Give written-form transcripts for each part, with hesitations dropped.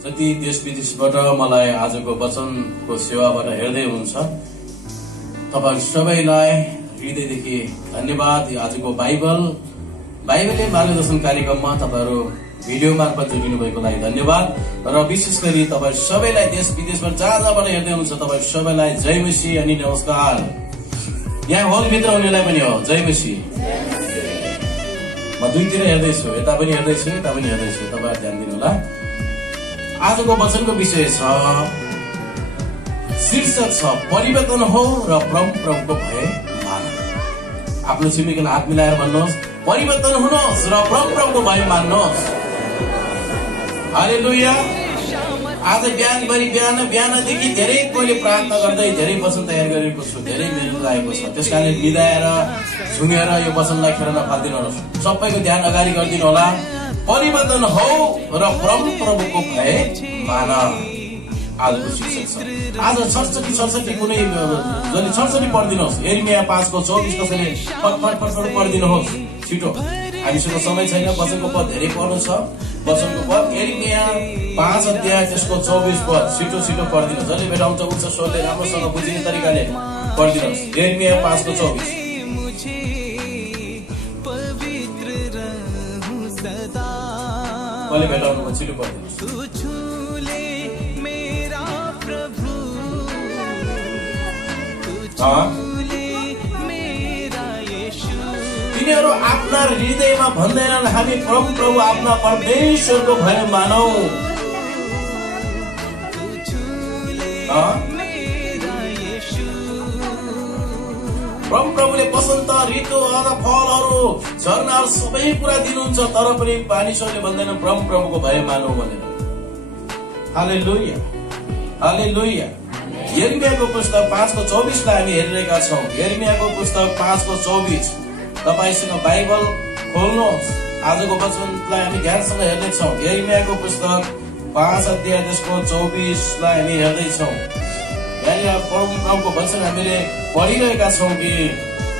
जति देश विदेशबाट मलाई आजको वचनको सेवाबाट हेर्दै हुनुहुन्छ तपाईहरु सबैलाई हृदयदेखि धन्यवाद। आजको बाइबलले मार्गदर्शन कार्यक्रममा तपाईहरु भिडियो मार्फत जोडिनु भएको लागि धन्यवाद। र विशेष गरी तपाईहरु सबैलाई देश विदेशबाट जहाँबाट हेर्दै हुनुहुन्छ तपाईहरु सबैलाई जय मसीह अनि नमस्कार। यहाँ हल भित्र हुनेलाई पनि हो जय मसीह। म दुईतिर हेर्दैछु, यता पनि हेर्दैछु यता पनि हेर्दैछु, तपाईहरु ध्यान दिनु होला। आजको वचनको विषय छ, शीर्षक छ परिवर्तन हो र प्रभुको भय मान। आफ्नो छिमेकीलाई हात मिलाएर भन्नुहोस् परिवर्तन हुनुहोस् र प्रभुको भय मान्नुहोस्। हालेलुया। आज बिहानदेखि धेरै कोहीले प्रार्थना गर्दै धेरै वचन तयार गरेको छु, धेरै मेल लागेको छ। त्यसकारणले मिलाएर झुमेर यो वचनलाई खेर नफाल्दिनुहोस्। सबैको ध्यान अगाडि गरिदिनु होला। परिवर्तन हो र प्रभुको भय मान। आजको शीर्षक छ। आज 66 कुनै जसले 66 पढिदिनुहोस्। यिर्मया 5:24 कसैले फटफट पढिदिनुहोस् छिटो। हामीसँग समय छैन, वचनको पद धेरै पढ्नु छ। वचनको पद यिर्मया 5 अध्याय त्यसको 24 पद छिटो पढिदिनुहोस्। जसले भेटाउँछ उच्च स्वरले राम्रोसँग बुझिने तरिकाले पढिदिनुहोस्। यिर्मया 5:24। कसले भेटाउनु छिटो पढिदिनुहोस्। तिनीहरू आफ्ना हृदयमा भन्दैनन् हामी प्रभु आफ्ना परमेश्वरको भय मानौ। प्रभुले वसन्त ऋतु फलहरू झरनाहरू सबै कुरा दिनुहुन्छ, तर पनि मानिसहरूले भन्दैनन् प्रभुको भय मानौ भनेर। हालेलुया हालेलुया। यिर्मयाको पुस्तक 5:24 लाई हामी हेरिरहेका छौँ। यिर्मयाको पुस्तक 5:24। तपाईसँग बाइबल खोल्नुहोस्। आजको वचनलाई हामी ध्यानसँग हेर्दैछौँ। यिर्मयाको पुस्तक 5 अध्याय त्यसको 24 लाई हामी हेर्दैछौँ। यहाँनिर प्रभुको वचन हामीले पढिरहेका छौँ कि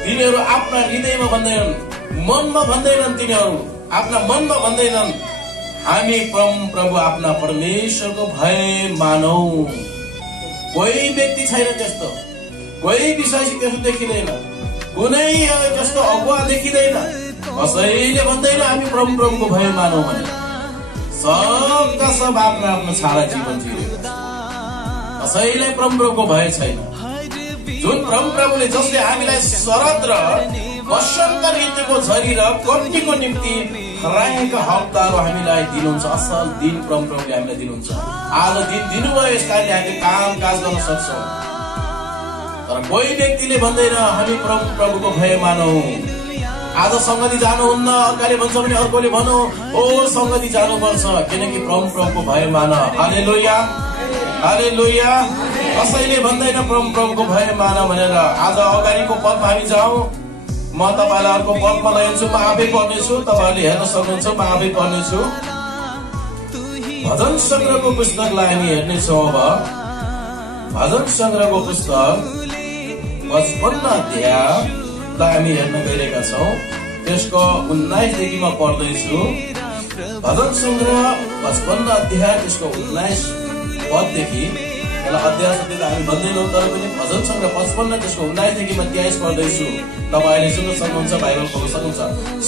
तिनीहरू आफ्ना हृदयमा भन्दैनन्, मनमा भन्दैनन्, तिनीहरू आफ्ना मनमा भन्दैनन् हामी प्रभु आफ्ना परमेश्वरको भय मानौ। कोही व्यक्ति छैन त्यस्तो, कोही विश्वासी त्यस्तो देखिँदैन, कुनै त्यस्तो अगुवा देखिँदैन। कसैले भन्दैन हामी प्रभुको भय मानौ भने। सबका सब आफ्नो आफ्नो छाडा जीवन जिरेको छ। कसैलाई प्रभुको भय छैन। जुन प्रभुले जसले हामीलाई शरद र वसन्त ऋतुको झरी र कट्नीको निम्ति हराएका हप्ताहरू हामीलाई दिनुहुन्छ, असल दिन प्रभुले हामीलाई दिनुहुन्छ। आज दिन दिनुभयो, यस कारणले हामीले काम काज गर्न सक्छौँ। तर कोही व्यक्तिले भन्दैन हामी प्रभुको भय मानौ। आज संगति जानुहुन्न, अर्काले भन्छ भने अर्कोले भनौ ओ संगति जानुपर्छ, किनकि प्रभुको भय मान। हालेलुया हालेलुया। कसैले भन्दैन प्रभुको भय मान भनेर। आज अगाडिको पदमा हामी जाउँ। म तपाईलाई अर्को पदमा ल्याउँछु, म आफै पढ्नेछु, तपाईहरुले हेर्न सक्नुहुन्छ, म आफै पढ्नेछु। भजन संग्रहको पुस्तकलाई हामी हेर्नेछौँ। अब भजन संग्रहको पुस्तक 55 अध्यायलाई हामी हेर्न गइरहेका छौँ। त्यसको 19 देखि म पढ्दैछु। भजन संग्रह 55 अध्याय त्यसको 19 पददेखि, अध्याय हामी भन्दैनौँ, तर पनि भजन संग्रह 55 त्यसको 19 देखि म 23 पढ्दैछु। तपाईले सुन्न सक्नुहुन्छ, बाइबल खोल्न सक्नुहुन्छ।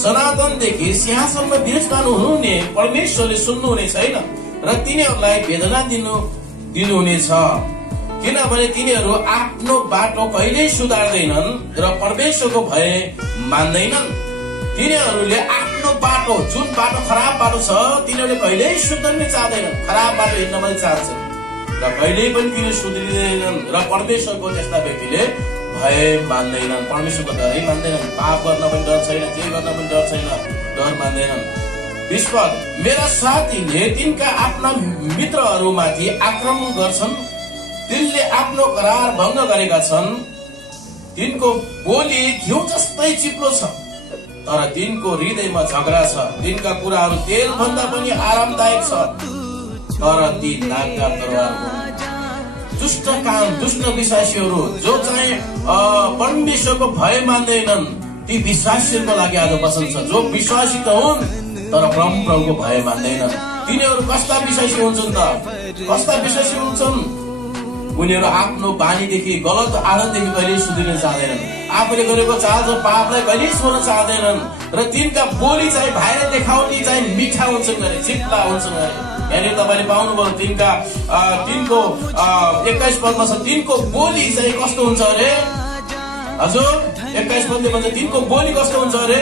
सनातनदेखि सिंहासनमा विराजमान हुनुहुने परमेश्वरले सुन्नुहुने छैन र तिनीहरूलाई वेदना दिनुहुनेछ, किनभने तिनीहरू आफ्नो बाटो कहिल्यै सुधार्दैनन् र परमेश्वरको भय मान्दैनन्। तिनीहरूले आफ्नो बाटो, जुन बाटो खराब बाटो छ, तिनीहरूले कहिल्यै सुधार्न चाहँदैनन्। खराब बाटो हिँड्न पनि चाहन्छन् र कहिल्यै पनि तिनीहरू सुध्रिँदैनन् र परमेश्वरको त्यस्ता व्यक्तिले भय मान्दैनन्। परमेश्वरको डरै मान्दैनन्। पाप गर्न पनि डर छैन, जे गर्न पनि डर छैन, डर मान्दैनन्। 20 पद। मेरा साथीले तिनका आफ्ना मित्रहरूमाथि आक्रमण गर्छन्, तिनले आफ्नो करार भङ्ग गरेका छन्। तिनको बोली घिउ जस्तै चिप्लो छ, तर तिनको हृदयमा झगडा छ। तिनका कुराहरू तेल भन्दा पनि आरामदायक छ, तर ती नागका तरवार हुन्। दुष्ट काम, दुष्ट विश्वासीहरू जो चाहिँ परमेश्वरको भय मान्दैनन्, ती विश्वासीहरूको लागि आज वचन छ। जो विश्वासी त हुन् तर प्रभुको भय मान्दैनन्। तिनीहरू कस्ता विश्वासी हुन्छन् त? कस्ता विश्वासी हुन्छन्? उनीहरू आफ्नो बानीदेखि, गलत आदतदेखि कहिल्यै सुध्रिन चाहँदैनन्। आफूले गरेको चाल पापलाई कहिल्यै छोड्न चाहँदैनन् र तिनका बोली चाहिँ बाहिर देखाउने चाहिँ मिठा हुन्छन् गरे, चिप्ला हुन्छन् गरे। यहाँनिर तपाईँले पाउनुभयो तिनको 21 पदमा छ, तिनको बोली चाहिँ कस्तो हुन्छ अरे? हजुर 21 पदले भन्छ तिनको बोली कस्तो हुन्छ अरे?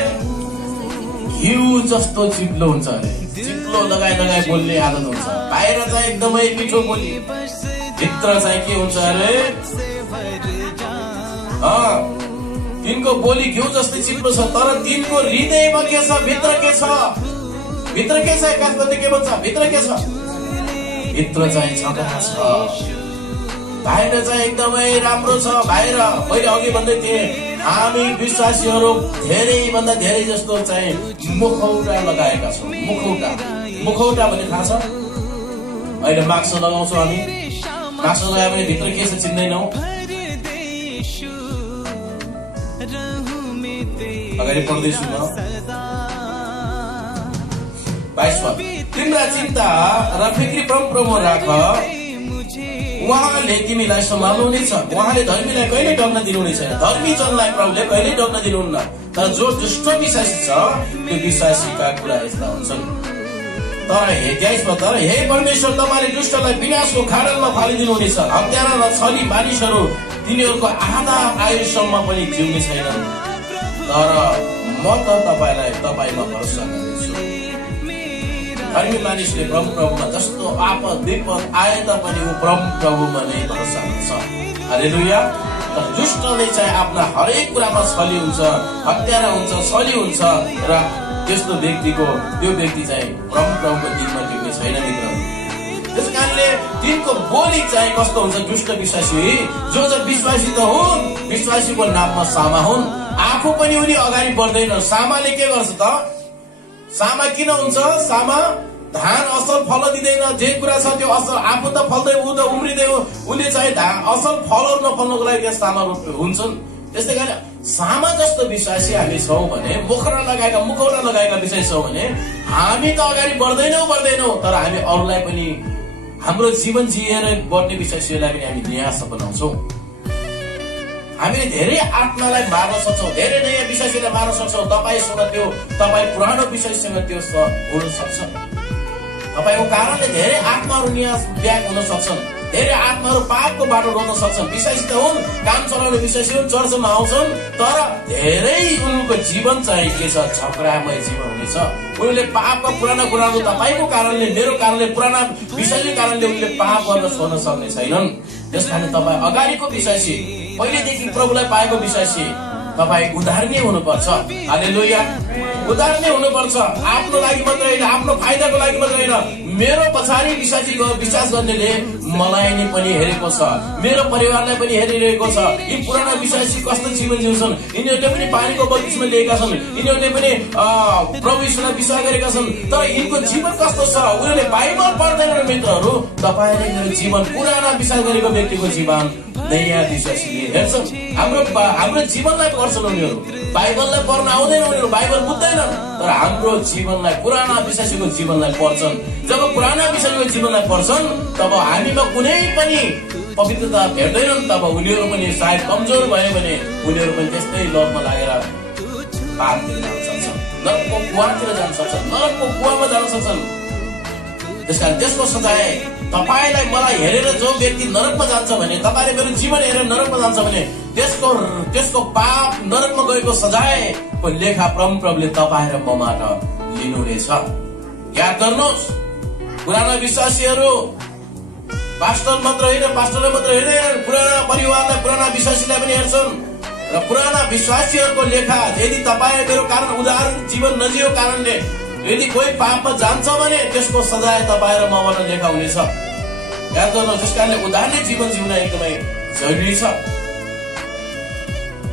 घिउ जस्तो चिप्लो हुन्छ अरे। चिप्लो लगाई बोल्ने आदत हुन्छ। बाहिर चाहिँ एकदमै मिठो बोली, भित्र चाहिँ के हुन्छ अरे? तिनको बोली घिउ जस्तै चिप्लो छ, तर तिनको हृदयमा के छ? भित्र के छ? भित्र के छ? काशपति के भन्छ? भित्र के छ? भित्र चाहिँ छका छ। बाहिर चाहिँ एकदमै राम्रो छ। बाहिर मैले अघि भन्दै थिएँ, हामी विश्वासीहरू धेरैभन्दा धेरै जस्तो चाहिँ मुखौटा लगाएका छौँ। मुखौटा भन्ने थाहा छ? अहिले मास्क लगाउँछौँ हामी। मास्क लगायो भने भित्र के छ चिन्दैनौँ। अगाडि पढ्दैछु म। 22 पद, तिम्रा चिन्ता र फिक्री प्रभु राख, उहाँले तिमीलाई सम्हाल्नुहुनेछ। उहाँले धर्मीलाई कहिले डग्न दिनुहुने छैन। धर्मी जनलाई प्रभुले कहिले डग्न दिनुहुन्न। तर जो दुष्ट विश्वासी छ त्यो विश्वासीका कुरा यस्ता हुन्छन्। तर हे परमेश्वर, तपाईँले दुष्टलाई विनाशको खाडलमा फालिदिनुहुनेछ। हत्यारा र छली मानिसहरू तिनीहरूको आधा आयुसम्म पनि जिउने छैनन्। तर म त तपाईँमा भरोसा गर्दैछु। धर्मी मानिसले प्रभुमा जस्तो आपद विपद आए तापनि ऊ प्रभुमा नै भरोसा गर्छ। हालेलुया। तर दुष्टले चाहिँ आफ्ना हरेक कुरामा छली हुन्छ, हत्यारा हुन्छ, छली हुन्छ र त्यस्तो त्यो व्यक्ति चाहिँ प्रभुको दिनमा टिक्ने छैन मित्र। त्यस कारणले तिनको बोली चाहिँ कस्तो हुन्छ? दुष्ट विश्वासी जो विश्वासी त हुन्, विश्वासीको नाममा सामा हुन्, आफू पनि उनी अगाडि बढ्दैन। सामाले के गर्छ त? सामा किन हुन्छ? सामा धान असल फल दिँदैन। जे कुरा छ त्यो असल, आफू त फल्दै ऊ त उम्रिँदै हो, उसले चाहिँ असल फलहरू नफल्नको लागि त्यहाँ सामा हुन्छन्। त्यस्तै गरी सामा जस्तो विश्वासी हामी छौँ भने, मुखौटा लगाएका विश्वासी छौँ भने हामी त अगाडि बढ्दैनौँ, तर हामी अरूलाई पनि हाम्रो जीवन जिएर बढ्ने विश्वासीहरूलाई पनि हामी न्यास बनाउँछौँ। हामीले धेरै आत्मालाई मार्न सक्छौँ, धेरै नयाँ विश्वासीलाई मार्न सक्छौँ। तपाईँ पुरानो विश्वासीसँग त्यो हुन सक्छ। तपाईँको कारणले धेरै आत्माहरू न्यास ब्याग हुन सक्छन्। धेरै आत्माहरू पापको बाटो रोक्न सक्छन्। विश्वासी त हुन्, काम चलाउने विश्वासी हुन्, चर्चमा आउँछन्, तर धेरै उनको जीवन चाहिँ के छ? झगडामय जीवन हुनेछ। उनीहरूले पापका पुराना कुराहरू तपाईँको कारणले, मेरो कारणले, पुराना विश्वासीको कारणले उनले पाप गर्न छोड्न सक्ने छैनन्। त्यस कारण तपाईँ अगाडिको विश्वासी, पहिलेदेखि प्रभुलाई पाएको विश्वासी, तपाईँ उदाहरणीय हुनुपर्छ। हालेलुया। उदाहरणीय हुनुपर्छ। आफ्नो लागि मात्र होइन, आफ्नो फाइदाको लागि मात्र होइन। मेरो पछाडि विश्वास गर्नेले मलाई नै पनि हेरेको छ, मेरो परिवारलाई पनि हेरिरहेको छ। यी पुराना विश्वासी कस्तो जीवन जिउँछन्, यिनीहरूले पनि पानीको बत्तिसमा लिएका छन्, यिनीहरूले पनि प्रभु यीशुलाई विश्वास गरेका छन्, तर यिनको जीवन कस्तो छ? उनीहरूले बाइबल पढ्दैनन् मित्रहरू। तपाईँले मेरो जीवन, पुराना विश्वास गरेको व्यक्तिको जीवन नयाँ विश्वासीले हेर्छन्। हाम्रो जीवनलाई पढ्छन् उनीहरू। बाइबललाई पढ्न आउँदैन उनीहरू, बाइबल बुझ्दैनन्, तर हाम्रो जीवनलाई, पुराना विश्वासीको जीवनलाई पढ्छन्। जब पुराना विश्वासीको जीवनलाई पढ्छन् तब हामीमा कुनै पनि पवित्रता भेट्दैनन्। तब उनीहरू पनि सायद कमजोर भयो भने उनीहरू पनि त्यस्तै लतमा लागेर पापतिर जान सक्छन्, नरकको कुवातिर जान सक्छन्, नरकको कुवामा जान सक्छन्। त्यसकारण त्यसको सजाय तपाईँलाई मलाई हेरेर जो व्यक्ति नरकमा जान्छ भने, तपाईँले मेरो जीवन हेरेर नरकमा जान्छ भने त्यसको पाप नरकमा गएको सजायको लेखा प्रभुले तपाईँ र मबाट लिनुहुनेछ। याद गर्नुहोस्, पुराना विश्वासीहरू पास्टरलाई मात्र हेर्दैन, पुराना परिवारलाई, पुराना विश्वासीलाई पनि हेर्छन्। र पुराना विश्वासीहरूको लेखा, यदि तपाईँ मेरो कारण उदाहरण जीवन नजिएको कारणले यदि कोही पापमा जान्छ भने त्यसको सजाय तपाईँ र मबाट लेखा हुनेछ। याद गर्नुहोस्, त्यस कारणले उदाहरणीय जीवन जिउन एकदमै जरुरी छ।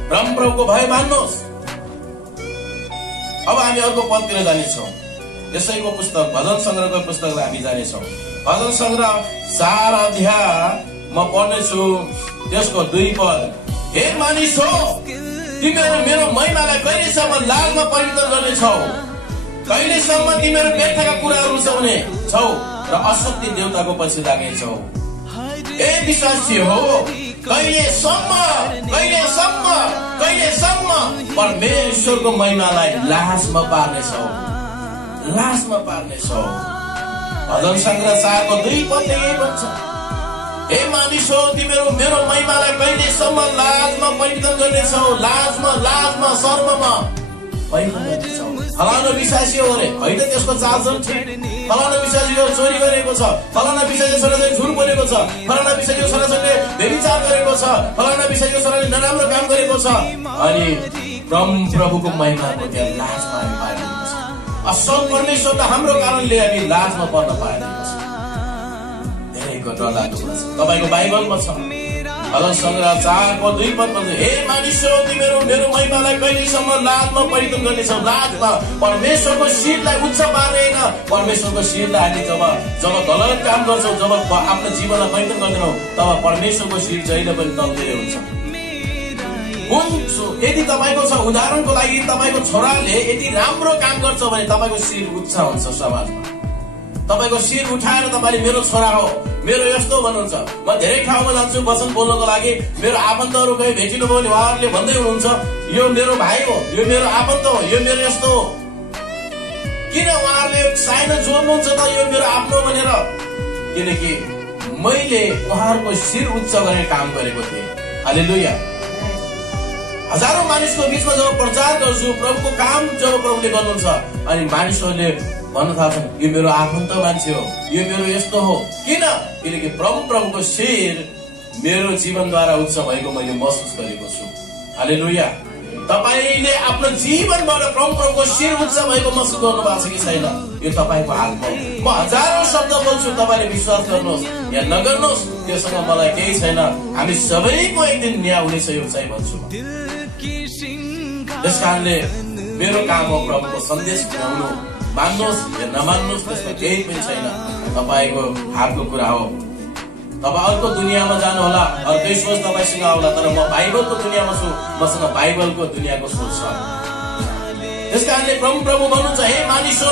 प्रभुको भय मान्नुहोस्। अब हामी अर्को पदतिर जानेछौँ। यसैको पुस्तक, भजन सङ्ग्रहको पुस्तकलाई हामी जानेछौँ। भजन सङ्ग्रह 4 अध्याय म पढ्नेछु, त्यसको 2 पद। हे मानिस हो, तिमीहरू मेरो महिमालाई कहिलेसम्म लालमा परिवर्तन गर्नेछौ? कहिलेसम्म तिमीहरू व्यर्थका कुराहरू रुचाउने छौ र असत्य देवताको पछि लागेछौ। ए विश्वासी हो, कहिलेसम्म परमेश्वरको महिमालाई लाजमा पार्नेछौ। भजन संग्रह 4 को 2 पदले यही भन्छ, हे मानिस हो, तिमीहरू मेरो महिमालाई कहिलेसम्म लाजमा परिवर्तन गर्नेछौ, लाजमा शर्ममा परिवर्तन गर्नेछौ। फलाना विश्वासी हो अरे, होइन त्यसको चार्जर थियो। फलाना विश्वासीले चोरी गरेको छ, फलाना विश्वासीले छोराले झुट बोलेको छ, फलाना विश्वासीले छोराले व्यभिचार गरेको छ, फलाना विश्वासीले छोराले नराम्रो काम गरेको छ, अनि प्रभुको महिमाको त्यहाँ लाजमा हामी पाइरहेको छ। असल परमेश्वर त हाम्रो कारणले हामी लाजमा पर्न पाइरहेको छ। धेरै डरलाग्दो कुरा छ। तपाईँको बाइबलमा छ, भजन संग्रह 4 को 2 पदमा, हे मानिस हो, तिमीहरू मेरो महिमालाई कहिलेसम्म लाजमा परिवर्तन गर्नेछौ। लाजमा परमेश्वरको शिरलाई उच्च पार्दैन। परमेश्वरको शिरलाई हामी जब गलत काम गर्छौँ, जब आफ्नो जीवनलाई परिवर्तन गर्दैनौँ, तब परमेश्वरको शिर जहिले पनि तल्लिँदै हुन्छ। यदि तपाईँको छ, उदाहरणको लागि तपाईँको छोराले यदि राम्रो काम गर्छ भने तपाईँको शिर उच्च हुन्छ समाजमा। तपाईँको शिर उठाएर तपाईँले मेरो छोरा हो, मेरो यस्तो भन्नुहुन्छ। म धेरै ठाउँमा जान्छु वचन बोल्नको लागि, मेरो आफन्तहरू कहीँ भेटिनुभयो भने उहाँहरूले भन्दै हुनुहुन्छ, यो मेरो भाइ हो, यो मेरो आफन्त हो, यो मेरो यस्तो हो। किन उहाँहरूले साइन जोड्नुहुन्छ त यो मेरो आफ्नो भनेर? किनकि मैले उहाँहरूको शिर उच्च गरेर काम गरेको थिएँ। हालेलुया। हजारौं मानिसको बीचमा जब प्रचार गर्छु, प्रभुको काम जब प्रभुले गर्नुहुन्छ, अनि मानिसहरूले भन्न थाल्छन्, यो मेरो आफन्त मान्छे हो, यो मेरो यस्तो हो। किनकि प्रभुको शिर मेरो जीवनद्वारा उच्च भएको मैले महसुस गरेको छु। हालेलुया। तपाईले आफ्नो जीवनबाट प्रभुको शिर उच्च भएको महसुस गर्नु भएको छ कि छैन? यो तपाईँको हातमा हो। म हजारौं शब्द बोल्छु, तपाईँले विश्वास गर्नुहोस् या नगर्नुहोस्, त्योसँग मलाई केही छैन। हामी सबैको एक दिन न्याय हुनेछ, यो चाहिँ भन्छु। त्यस कारणले मेरो काम हो प्रभुको सन्देश पुर्याउनु। मान्नुहोस् या नमान्नुहोस्, त्यसमा केही पनि छैन, तपाईँको हातको कुरा हो। तपाईँ अर्को दुनियाँमा जानु होला, अर्कै सोच तपाईँसँग आउला, तर म बाइबलको दुनियाँमा छु, मसँग बाइबलको दुनियाँको सोच छ। त्यस कारणले प्रभु भन्नुहुन्छ, हे मानिस हो,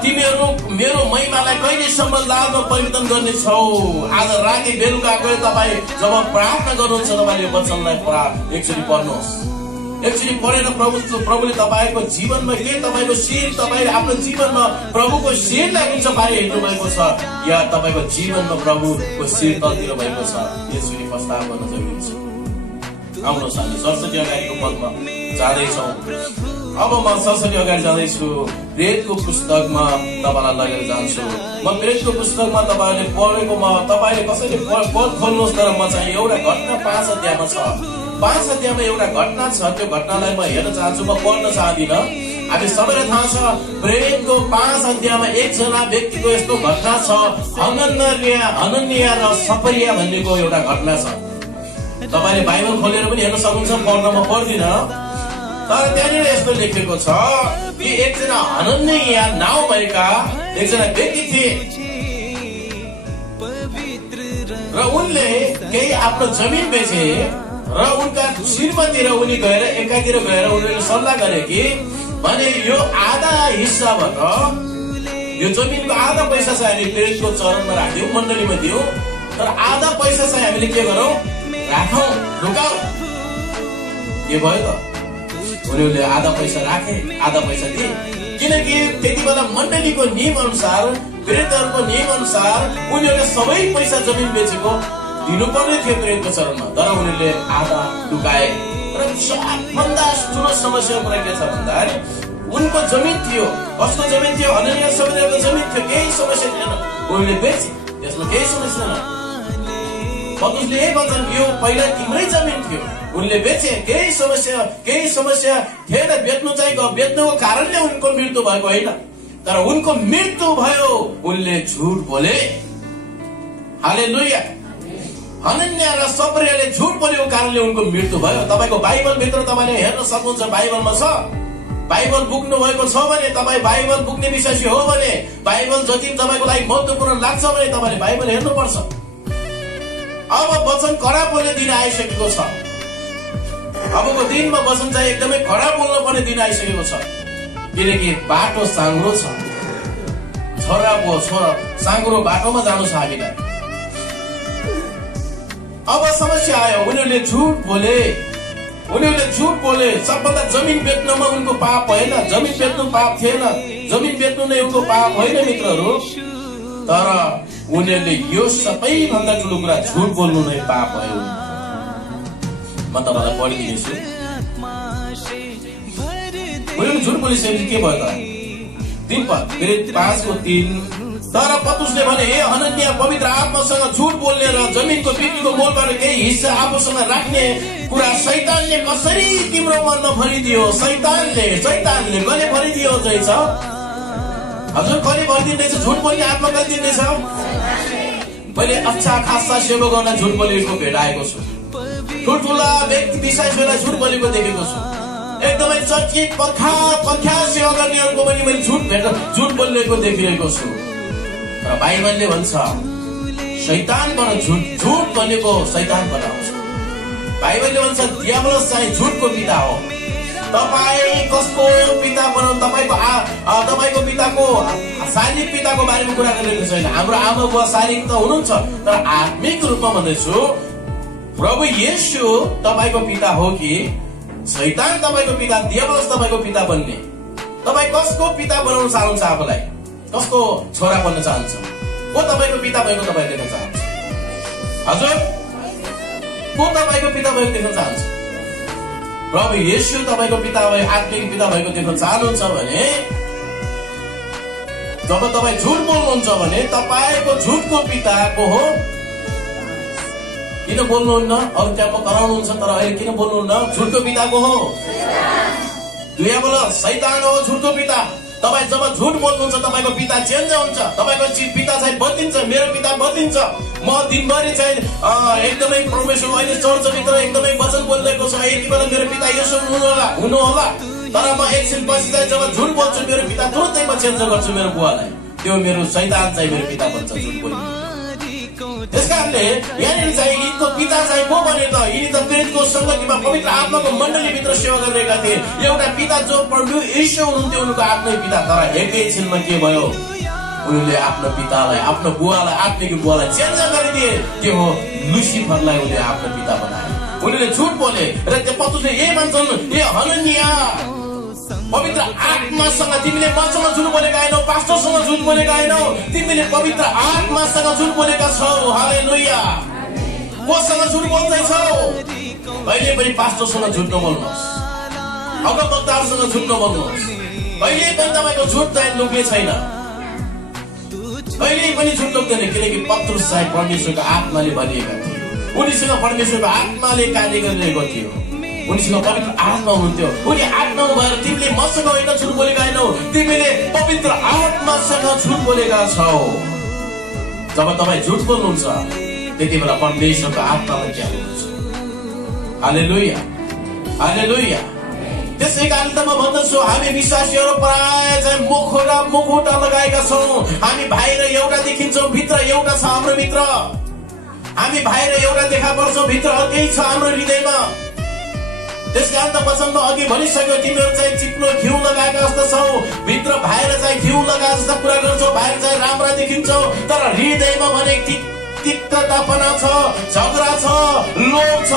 तिमीहरू मेरो महिमालाई कहिलेसम्म लाजमा परिवर्तन गर्नेछौ। आज राति बेलुका गएर तपाईँ जब प्रार्थना गर्नुहुन्छ, तपाईँले वचनलाई एकचोटि पढ्नुहोस्। एकचोटि पढेर प्रभुले तपाईँको जीवनमा के तपाईँको शिर, तपाईँले आफ्नो जीवनमा प्रभुको शिरलाई उच्च पारि हेर्नु भएको छ, या तपाईँको जीवनमा प्रभुको शिर तल्तिर भएको छ, यसरी प्रस्ताव गर्न जरुरी छ। आउनुहोस्, हामी सरस्वती अगाडिको पदमा जाँदैछौँ। अब म सरस्वती अगाडि जाँदैछु। प्रेरितको पुस्तकमा तपाईँलाई लगेर जान्छु। म प्रेरितको पुस्तकमा तपाईँले पढेको, तपाईँले कसैले पद खोल्नुहोस्, तर म चाहिँ एउटा घटना 5 अध्यायमा छ। 5 अध्यायमा एउटा घटना छ, त्यो घटनालाई म हेर्न चाहन्छु, म पढ्न चाहदिनँ। हामी सबैलाई थाहा छ, प्रेरितको 5 अध्यायमा एकजना व्यक्तिको यस्तो घटना छ, हनन्या र सफरिया भन्नेको एउटा घटना छ। तपाईँले बाइबल खोलेर पनि हेर्न सक्नुहुन्छ, पढ्न म पर्दिनँ। तर त्यहाँनिर यस्तो लेखेको छ कि एकजना हनन्या नाउँ भएका एकजना व्यक्ति थिए र उनले केही आफ्नो जमिन बेचे र उनका श्रीमतीतिर उनी गएर एकातिर गएर उनीहरूले सल्लाह गरे कि भने यो आधा हिस्साबाट यो जमिनको आधा पैसा चाहिँ हामीले प्रेरितको चरणमा राख्यौं, मण्डलीमा दियौं, तर आधा पैसा चाहिँ हामीले के गरौं, राखौं, लुकाऊ। के भयो त? उनीहरूले आधा पैसा राखे, आधा पैसा दिए, किनकि त्यति बेला मण्डलीको नियम अनुसार, प्रेरितहरूको नियम अनुसार उनीहरूले सबै पैसा जमिन बेचेको दिनुपर्ने थियो प्रेरितको चरणमा, तर उनीहरूले आधा लुकाए। र सबभन्दा ठुलो समस्या कुरा के छ भन्दाखेरि उनको जमिन थियो। कसको जमिन थियो? हनन्या सफरियाको जमिन थियो। केही समस्या थिएन, उनीहरूले बेचे, त्यसमा केही समस्या छैन। पत्रुसले यही भन्छन्, यो पहिला तिम्रै जमिन थियो, उनले बेचे, केही समस्या थिएन। बेच्नु चाहिँ बेच्नुको कारणले उनको मृत्यु भएको होइन, तर उनको मृत्यु भयो, उनले झुट बोले। हालेलुया। हनन्या र सफरियाले झुट बोलेको कारणले उनको मृत्यु भयो। तपाईको बाइबल भित्र तपाईले हेर्न सक्नुहुन्छ, बाइबलमा छ। बाइबल बुक्नु भएको छ भने, तपाईँ बाइबल बुक्ने विश्वासी हो भने, बाइबल जति तपाईको लागि महत्त्वपूर्ण लाग्छ भने तपाईले बाइबल हेर्नुपर्छ। अब वचन कडा बोल्ने दिन आइसकेको छ। अबको दिनमा वचन चाहिँ एकदमै कडा बोल्न पर्ने दिन आइसकेको छ। किनकि बाटो साँघुरो छ। छोराको छोरा साँघुरो बाटोमा जानु छ हामीलाई। अब समस्या आयो, उनीहरूले झुट बोले। सबभन्दा जमिन बेच्नमा उनको पाप होइन, जमिन बेच्नु पाप थिएन, जमिन बेच्नु नै उनको पाप होइन मित्रहरू। तर उनीहरूले यो सबैभन्दा ठुलो कुरा झुट बोल्नु नै पाप भयो। म तपाईँलाई पढिदिनेछु। उनीहरूले झुट बोलिसकेपछि के भयो त? 3:5 तर पत्रुसले भने, हे हनन्या, पवित्र आत्मासँग झुट बोल्ने र जमिनको बिक्रीको मोलबाट केही हिस्सा आफूसँग राख्ने कुरा शैतानले कसरी तिम्रो मनमा भरिदियो? शैतानले कहिले भरिदियो रहेछ? हजुर, कहिले भरिदिँदैछ? झुट बोल्ने आत्मा कहिले दिँदैछ? मैले अच्छा खासा सेवकहरूलाई झुट बोलेको भेटाएको छु। ठुल्ठुला व्यक्ति विशेषलाई झुट बोलेको देखेको छु। एकदमै चर्चित प्रख्यात सेवा गर्नेहरूको पनि मैले झुट बोलेको देखिरहेको छु। र बाइबलले भन्छ शैतानबाट झुट भनेको शैतानबाट आउँछ। बाइबलले भन्छ दियाबलस चाहिँ झुटको पिता हो। तपाईँ कसको पिता बनाउनु? तपाईँको पिताको शारीरिक पिताको बारेमा कुरा गरिरहेको छैन। हाम्रो आमा बुवा शारीरिक त हुनुहुन्छ, तर आत्मिक रूपमा भन्दैछु प्रभु येशू तपाईँको पिता हो कि शैतान तपाईँको पिता, दियाबलस तपाईँको पिता बन्ने? तपाईँ कसको पिता बनाउन चाहनुहुन्छ? आफूलाई कसको छोरा बन्न चाहन्छ? को तपाईँको पिता भएको तपाईँ देख्न चाहन्छ? हजुर, को तपाईँको पिता भएको देख्न चाहन्छ? प्रभु येशू तपाईँको पिता भएको, आत्मिक पिता भएको देख्न चाहनुहुन्छ भने जब तपाईँ झुट बोल्नुहुन्छ भने तपाईँको झुटको पिता को हो? किन बोल्नुहुन्न? अरू त्यहाँ कराउनुहुन्छ, तर अहिले किन बोल्नुहुन्न? झुटको पिता को हो? दियाबलस, शैतान हो झुटको पिता। तपाईँ जब झुट बोल्नुहुन्छ तपाईँको पिता चेन्ज हुन्छ। तपाईँको पिता चाहिँ बदलिन्छ, मेरो पिता बदलिन्छ। म दिनभरि चाहिँ एकदमै परमेश्वर अहिले चर्चभित्र एकदमै वचन बोलिरहेको छु, यति बेला मेरो पिता यसो हुनु होला। तर म एकछिन पछि चाहिँ जब झुट बोल्छु मेरो पिता तुरन्तै म चेन्ज गर्छु मेरो बुवालाई। त्यो मेरो शैतान चाहिँ मेरो पिता बन्छ झुट बोल्नु। त्यस कारणले यहाँनिर चाहिँ यिनको पिता चाहिँ को बने त? यिनी त प्रेतको सङ्गतिमा पवित्र आत्माको मण्डलीभित्र सेवा गरिरहेका थिए। एउटा पिता जो प्रभु येशू हुनुहुन्थ्यो उनको आफ्नै पिता। तर एकैछिनमा के भयो? उनीहरूले आफ्नो पितालाई, आफ्नो बुवालाई, आत्मिक बुवालाई चेन्ज गरिदिए। के हो? लुसिफरलाई उनीहरूले आफ्नो पिता बनाए। उनीहरूले झुट बोले र त्यो पत्रुसले यही भन्छन्, ए हनन्या, पवित्र आत्मासँग तिमीले मसँग झुट बोलेका होइनौ, पास्टरसँग झुट बोलेका होइनौ, तिमीले पवित्र आत्मासँग झुट बोलेका छौ। हालेलुया। कोसँग झुट बोल्दैछौ? अहिले पनि पास्टरसँग झुट नबोल्नुहोस्, अगमवक्ताहरूसँग झुट नबोल्नुहोस्। अहिले पनि तपाईँको झुट चाहिँ लुक्ने छैन, अहिले पनि झुट लुक्दैन। किनकि पत्रुस चाहिँ परमेश्वरको आत्माले भरिएका थिए। उनीसँग परमेश्वरको आत्माले कार्य गरिरहेको थियो। उनीसँग पवित्र आत्मा हुनुहुन्थ्यो। उनी आत्मा भएर तिमीले मसँग होइन झुट बोलेका होइनौ, तिमीले पवित्र आत्मासँग झुट बोलेका छौ। जब तपाईँ झुट बोल्नुहुन्छ त्यति बेला परमेश्वरको आत्मालाई क्या हुनुहुन्छ। हालेलुया, हालेलुया। त्यसै कारण त म भन्दछु हामी विश्वासीहरू प्राय चाहिँ मुखौटा लगाएका छौँ। हामी बाहिर एउटा देखिन्छौँ, भित्र एउटा छ हाम्रो भित्र। हामी बाहिर एउटा देखा पर्छौँ, भित्र अर्कै छ हाम्रो हृदयमा। त्यसकारण त वचनमा अघि भनिसक्यो, तिमीहरू चाहिँ चिप्लो घिउ लगाएका जस्तो छौ, भित्र बाहिर चाहिँ घिउ लगाए जस्तो कुरा गर्छौ, बाहिर चाहिँ राम्रा देखिन्छौ, तर हृदयमा भने तिक्ततापना छ, झगडा छ, लोभ छ,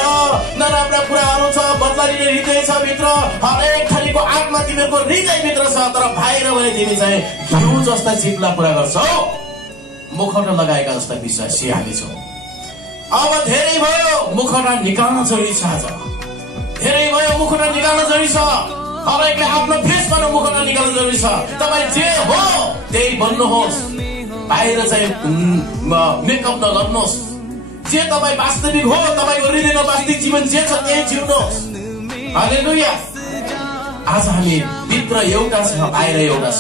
नराम्रा कुराहरू छ, बदला लिने हृदय छ भित्र। हरेक थरीको आत्मा तिमीहरूको हृदयभित्र छ, तर बाहिर भने तिमी चाहिँ घिउ जस्ता चिप्ला कुरा गर्छौ, मुखौटा लगाएका जस्ता विश्वासी हामी छौँ। अब धेरै भयो, मुखौटा निकाल्न जरुरी छ। आज धेरै भयो, मुखौटा निकाल्न जरुरी छ। हरेकले आफ्नो फेसबाट मुखौटा निकाल्न जरुरी छ। तपाईँ जे हो त्यही बन्नुहोस्, बाहिर चाहिँ मेकअप नगर्नुहोस्। जे तपाईँ वास्तविक हो, तपाईँको हृदयमा वास्तविक जीवन जे छ त्यही जिउनुहोस्। हालेलुया। आज हामी भित्र एउटा छ, बाहिर एउटा छ।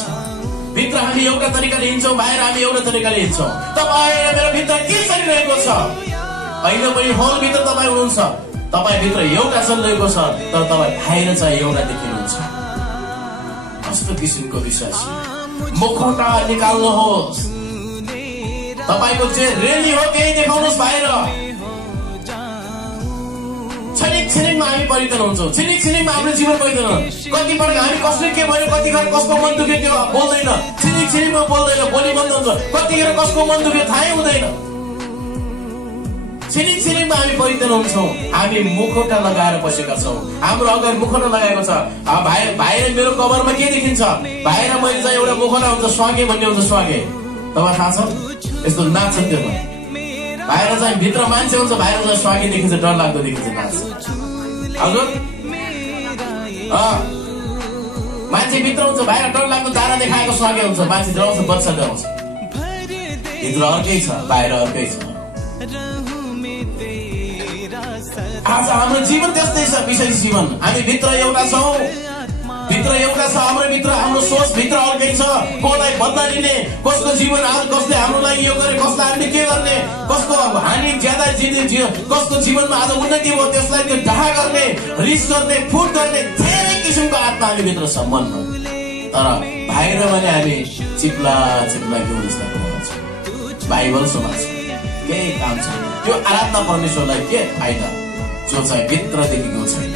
भित्र हामी एउटा तरिकाले हिँड्छौँ, बाहिर हामी एउटा तरिकाले हिँड्छौँ। तपाईँ मेरो भित्र के चलिरहेको छ? अहिले पनि हलभित्र तपाईँ हुनुहुन्छ, तपाईँ भित्र एउटा चलिरहेको छ, तर तपाईँ बाहिर चाहिँ एउटा देखिनुहुन्छ। कस्तो किसिमको विश्वास? मुखौटा निकाल्नुहोस्। तपाईँको जे रेली हो त्यही देखाउनुहोस् बाहिर। छिनिकमा हामी परिवर्तन हुन्छौँ, छिनिकमा हाम्रो जीवन परिवर्तन हुन्छ। कतिपटक हामी कसले के भयो, कतिखेर कसको मन दुख्यो त्यो बोल्दैन, छिनिकमा बोल्दैन, बोली बन्द हुन्छ। कतिखेर कसको मन दुख्यो थाहै हुँदैन। छिनिकमा हामी परिवर्तन हुन्छौँ। हामी मुखौटा लगाएर बसेका छौँ, हाम्रो अगाडि मुखौटा लगाएको छ। बाहिर मेरो कभरमा के देखिन्छ, बाहिर मैले चाहिँ एउटा मुखौटा हुन्छ, स्वागे भन्ने हुन्छ, स्वागे तपाईँ थाहा छ, यस्तो नाच्छ त्योमा। बाहिर चाहिँ भित्र मान्छे हुन्छ, बाहिर चाहिँ स्वागे देखिन्छ, डर लाग्दो देखिन्छ नाच। हजुर मान्छे भित्र हुन्छ, बाहिर डर लाग्दो तारा देखाएको स्वागे हुन्छ, मान्छे डराउँछ, बच्चा डराउँछ। भित्र अर्कै छ, बाहिर अर्कै छ। आज हाम्रो जीवन त्यस्तै छ, विशेष जीवन। हामी भित्र एउटा छौँ, भित्र एउटा छ, हाम्रो भित्र हाम्रो सोच भित्र अर्कै छ। कसलाई बदला लिने, कसको जीवन आज कसले हाम्रो लागि यो गरे, कसलाई हामीले के गर्ने, कसको हानि ज्यादा कसको जीवनमा आज उन्नति भयो त्यसलाई त्यो डाहा गर्ने, रिस गर्ने, फुट गर्ने, धेरै किसिमको आत्मा हामी भित्र छ मनमा। तर बाहिर भने हामी चिप्ला घिउ जस्ता बनाउँछ। बाइबल समाज केही काम छैन। त्यो आराधना परमेश्वरलाई के फाइदा जो चाहिँ भित्रदेखिको छैन।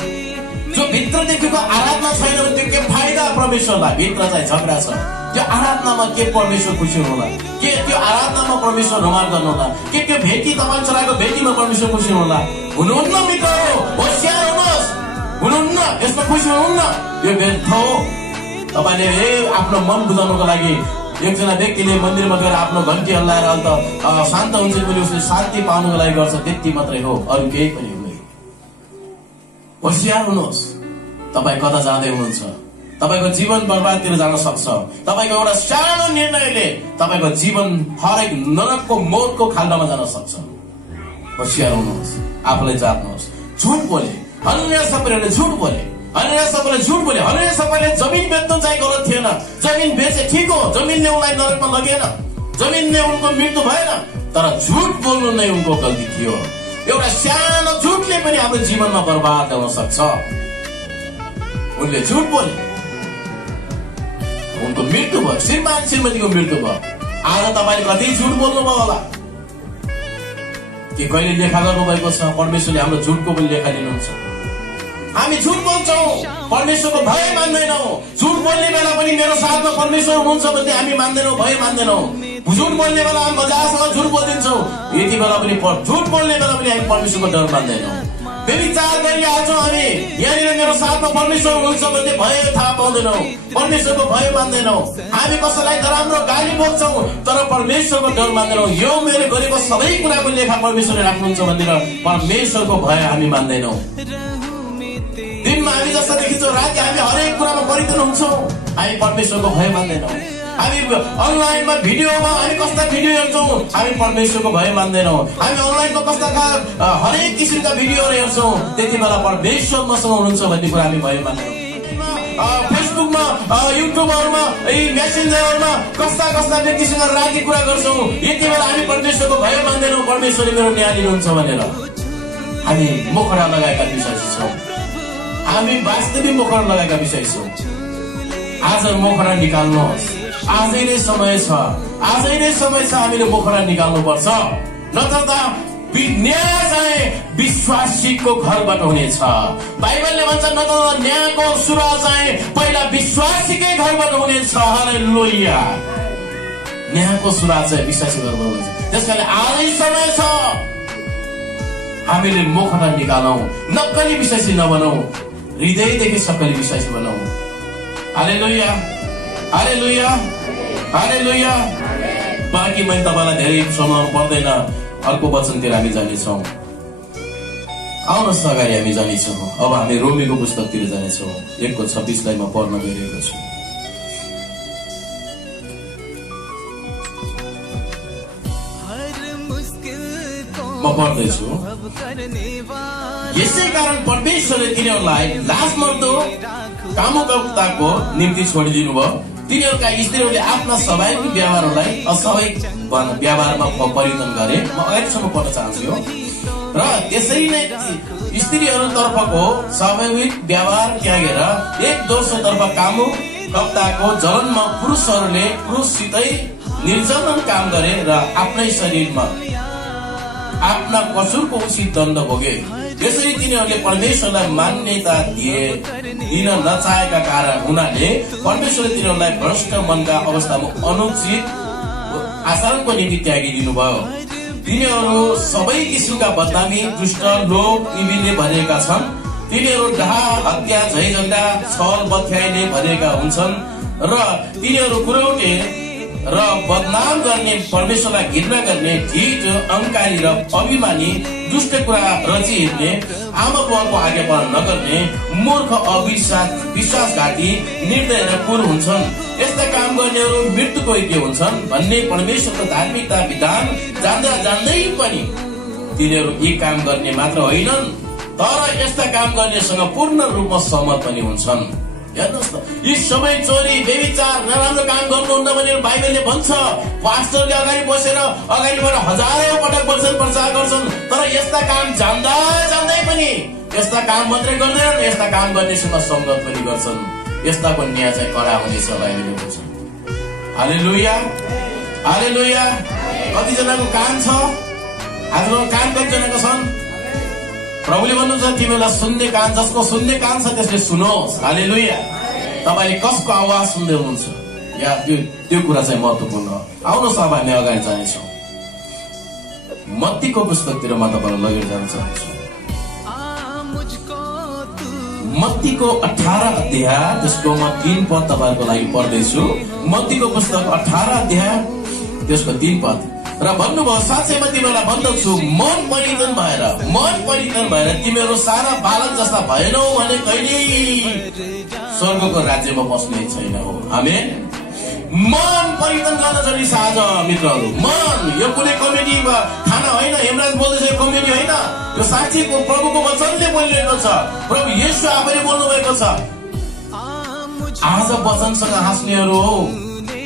जो भित्रदेखिको आराधना छैन भने त्यो के फाइदा परमेश्वरलाई। भित्र चाहिँ झगडा छ, त्यो आराधनामा के परमेश्वर खुसी हुनुहोला, के त्यो आराधनामा परमेश्वर रमाइलो गर्नुहोला, के त्यो भेटी तपाईँ चलाएको भेटीमा परमेश्वर खुसी हुनुहोला। हुनुहुन्न मित्रहरू, होशियार हुनुहोस्, हुनुहुन्न, यसमा खुसी हुनुहुन्न, यो व्यर्थ हो। तपाईँले आफ्नो मन बुझाउनको लागि एकजना व्यक्तिले मन्दिरमा गएर आफ्नो घन्टी हल्लाएर अन्त शान्त हुन्छ भने उसले शान्ति पाउनुको लागि गर्छ, त्यति मात्रै हो, अरू केही पनि हुँदैन। होशियार हुनुहोस्, तपाईँ कता जाँदै हुनुहुन्छ। तपाईँको जीवन बर्बादतिर जान सक्छ। तपाईँको एउटा सानो निर्णयले तपाईँको जीवन हरेक नरकको मौतको खाल्डामा जान सक्छ। होशियार हुनुहोस्, आफूलाई जाप्नुहोस्। झुट बोले, अन्य सबैले झुट बोले, अन्य सबैले झुट बोले, अन्य सबैले जमिन बेच्नु चाहिँ गलत थिएन, जमिन बेचे ठिक हो, जमिनले उनलाई नरकमा लगेन, जमिनले उनको मृत्यु भएन, तर झुट बोल्नु नै उनको गल्ती थियो। एउटा सानो झुटले पनि हाम्रो जीवनमा बर्बाद गर्न सक्छ। उनले झुट बोले, उनको मृत्यु भयो, श्रीमतीको मृत्यु भयो। आज तपाईँले कति झुट बोल्नुभयो होला, कि कहिले लेखा गर्नुभएको छ। परमेश्वरले हाम्रो झुटको पनि लेखा दिनुहुन्छ। हामी झुट बोल्छौँ, परमेश्वरको भय मान्दैनौँ। झुट बोल्ने बेला पनि मेरो साथमा परमेश्वर हुनुहुन्छ भन्ने हामी मान्दैनौँ, भय मान्दैनौँ। झुट बोल्ने बेला हामी मजासँग झुट बोलिदिन्छौँ, यति बेला पनि झुट बोल्ने बेला पनि हामी परमेश्वरको डर मान्दैनौँ। व्यभिचार गरिहाल्छौँ हामी, यहाँनिर मेरो साथमा परमेश्वर हुनुहुन्छ भन्ने भय थाहा पाउँदैनौँ, परमेश्वरको भय मान्दैनौँ। हामी कसैलाई नराम्रो गाली बोल्छौँ तर परमेश्वरको डर मान्दैनौँ। यो मेरो गरेको सबै कुराको लेखा परमेश्वरले राख्नुहुन्छ भनेर परमेश्वरको भय हामी मान्दैनौँ। दिनमा हामी जस्तो देखिन्छौँ, राति हामी हरेक कुरामा परिवर्तन हुन्छौँ, हामी परमेश्वरको भय मान्दैनौँ। हामी अनलाइनमा भिडियोमा हामी कस्ता भिडियो हेर्छौँ, हामी परमेश्वरको भय मान्दैनौँ। हामी अनलाइनमा कस्ता हरेक किसिमका भिडियोहरू हेर्छौँ, त्यति बेला परमेश्वर मसँग हुनुहुन्छ भन्ने कुरा हामी भय मान्दैनौँ। फेसबुकमा, युट्युबहरूमा, मेसेन्जरहरूमा कस्ता व्यक्तिसँग राति कुरा गर्छौँ, यति बेला हामी परमेश्वरको भय मान्दैनौँ, परमेश्वरले मेरो न्याय दिनुहुन्छ भनेर हामी मुखडा लगाएका विश्वासी छौँ। हामी वास्तविक मुखडा लगाएका विषय छौँ। आज मुखडा निकाल्नुहोस्, आजै नै समय छ, आजै नै समय छ, हामीले मुखडा निकाल्नुपर्छ। नत्र त न्याय चाहिँ विश्वासीको घरबाट हुनेछ। बाइबलले भन्छ न त न्यायको सुरुवात चाहिँ पहिला विश्वासीकै घरबाट हुनेछ। हालेलुया। न्यायको सुरुवात चाहिँ विश्वासीको घरबाट हुनेछ। त्यसकारण आजै समय छ, हामीले मुखडा निकालौँ, नक्कली विश्वासी नबनौँ, हृदयदेखि सक्कली विश्वासी बनाऊ। हालेलुया, हालेलुया, हालेलुया। बाँकी मैले तपाईँलाई धेरै सुनाउनु पर्दैन, अर्को वचनतिर हामी जानेछौँ। आउनुहोस् अगाडि हामी जानेछौँ। अब हामी रोमीको पुस्तकतिर जानेछौँ। 1:26 म पढ्न गइरहेको छु। म पढ्दैछु। यसै कारण परमेश्वरले तिनीहरूलाई लाजमर्दो कामुकताको निम्ति छोडिदिनु भयो। तिनीहरूका स्त्रीहरूले आफ्ना स्वाभाविक व्यवहारहरूलाई अस्वाभाविक व्यवहारमा परिवर्तन गरे। म अगाडिसम्म पढ्न चाहन्छु र त्यसरी नै स्त्रीहरूतर्फको स्वाभाविक व्यवहार त्यागेर एक दोस्रोतर्फ कामुकताको जलनमा पुरुषहरूले पुरुषसितै निर्जलन काम गरे र आफ्नै शरीरमा आफ्ना कसुरको उचित दण्ड भोगे। यसरी तिनीहरूले परमेश्वरलाई मान्यता दिन नचाहेका कारण हुनाले परमेश्वरले तिनीहरूलाई भ्रष्ट मनका अवस्थामा अनुचित आचरणको निम्ति त्यागिदिनु भयो। तिनीहरू सबै किसिमका बदनामी, दुष्ट, लोभ, इबीले भरिएका छन्। तिनीहरू डाहा, हत्या, झै झगडा, छल बथ्याइले भरिएका हुन्छन् र तिनीहरू कुरौटे र बदनाम गर्ने, परमेश्वरलाई घृणा गर्ने, ढिट, अहंकारी र अभिमानी, दुष्ट कुरा रची हिँड्ने, आमा बुवाको आज्ञा पालन नगर्ने, मूर्ख, विश्वासघाती, निर्दय र क्रूर हुन्छन्। यस्ता काम गर्नेहरू मृत्युको योग्य हुन्छन् भन्ने परमेश्वरको धार्मिकता विधान जान्दै पनि तिनीहरू यी काम गर्ने मात्र होइनन्, तर यस्ता काम गर्नेसँग पूर्ण रूपमा सहमत पनि हुन्छन्। हेर्नुहोस् त, यी सबै चोरी, व्यभिचार, नराम्रो काम गर्नुहुन्न भनेर बाइबलले भन्छ। पास्टरले अगाडि बसेर अगाडिबाट हजारौं पटक वचन प्रचार गर्छन्, तर यस्ता काम जान्दै पनि यस्ता काम मात्रै गर्दैनन्, यस्ता काम गर्नेसँग संगत पनि गर्छन्। यस्ताको न्याय चाहिँ कडा हुनेछ बाइबलले भन्छ। हालेलुया, हालेलुया। कतिजनाको कान छ, आजको कान कतिजनाको छन्? प्रभुले भन्नुहुन्छ तिमीलाई सुन्ने कान, जसको सुन्ने कान छ त्यसले सुनोस्। हालेलुया। तपाईले कसको आवाज सुन्दै हुनुहुन्छ या त्यो कुरा चाहिँ महत्त्वपूर्ण हो। आउनुहोस् अब हामी अगाडि जानेछौँ। मत्तीको पुस्तकतिर म तपाईलाई लगेर जान चाहन्छु। मत्तीको 18 अध्याय त्यसको म 3 पद तपाईहरुको लागि पढ्दैछु। मत्तीको पुस्तक 18 अध्याय त्यसको 3 पद। र भन्नुभयो, साँच्चै म तिमीलाई भन्दछु, मन परिवर्तन भएर तिमीहरू सारा बालक जस्ता भएनौ भने कहिल्यै स्वर्गको राज्यमा पस्ने छैन हो। आमेन। मन परिवर्तन गर्न जरुरी छ आज मित्रहरू। मन, यो कुनै कमेडी वा खाना होइन, हेमराज बोल्दैछ, यो कमेडी होइन, यो साँच्चै प्रभुको वचनले बोलिरहेको छ। प्रभु येशू आफैले बोल्नु भएको छ। आज वचनसँग हाँस्नेहरू हो,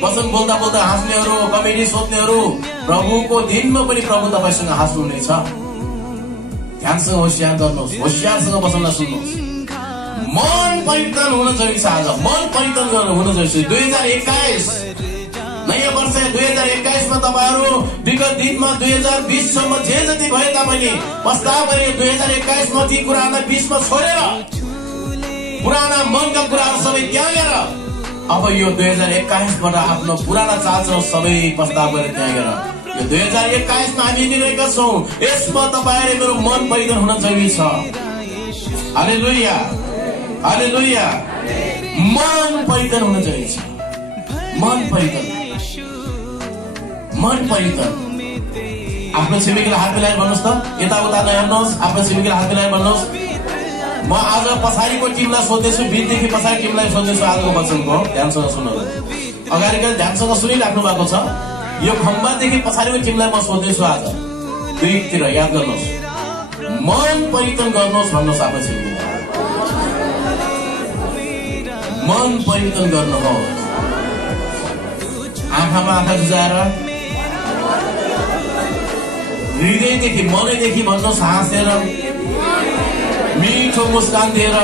वचन बोल्दा बोल्दा हाँस्नेहरू, कमेडी सोध्नेहरू, प्रभुको दिनमा पनि प्रभु तपाईसँग हाँस्नुहुनेछ। ध्यानसँग होशियार गर्नुहोस्, होशियारसँग वचनलाई सुन्नुहोस्। मन परिवर्तन हुन जरुरी छ आज। मन परिवर्तन हुन जरुरी छ। 2021 नयाँ वर्ष 2021 मा तपाईहरु विगत दिनमा 2020 सम्म जे जति भए तापनि पस्ताव गरे 2021 मा ती कुरालाई 20 मा छोडेर पुराना मनका कुराहरु सबै त्यागेर अब यो 2021 बाट आफ्नो पुराना चालचलन सबै पस्ताव गरेर त्यागेर यो 2021 मा हामी हिँडिरहेका छौं। यसमा तपाईहरुको मेरो मन परिवर्तन हुन जरुरी छ। हालेलुया, हालेलुया। मन परिवर्तन हुन जरुरी छ। मन परिवर्तन, मन परिवर्तन। आफ्नो छिमेकीलाई हात मिलाएर भन्नुहोस् त, यताउता नहेर्नुहोस्, आफ्नो छिमेकीलाई हात मिलाएर भन्नुहोस्। म आज पछाडिको टिमलाई सोध्दैछु, बिचदेखि पछाडि टिमलाई सोध्दैछु आजको वचनको। ध्यानसँग सुन्नुहोस्, अगाडिको ध्यानसँग सुनिराख्नु भएको छ। यो खम्बादेखि पछाडिको टिमलाई म सोध्दैछु आज दुईतिर याद गर्नुहोस्, मन परिवर्तन गर्नुहोस् भन्नुहोस् आफ्नो छिमेकीलाई। मन परिवर्तन गर्नुहोस्। आँखामा आँखा जुझाएर हृदयदेखि मनैदेखि भन्नुहोस्, हाँसेर मिठो मुस्कान दिएर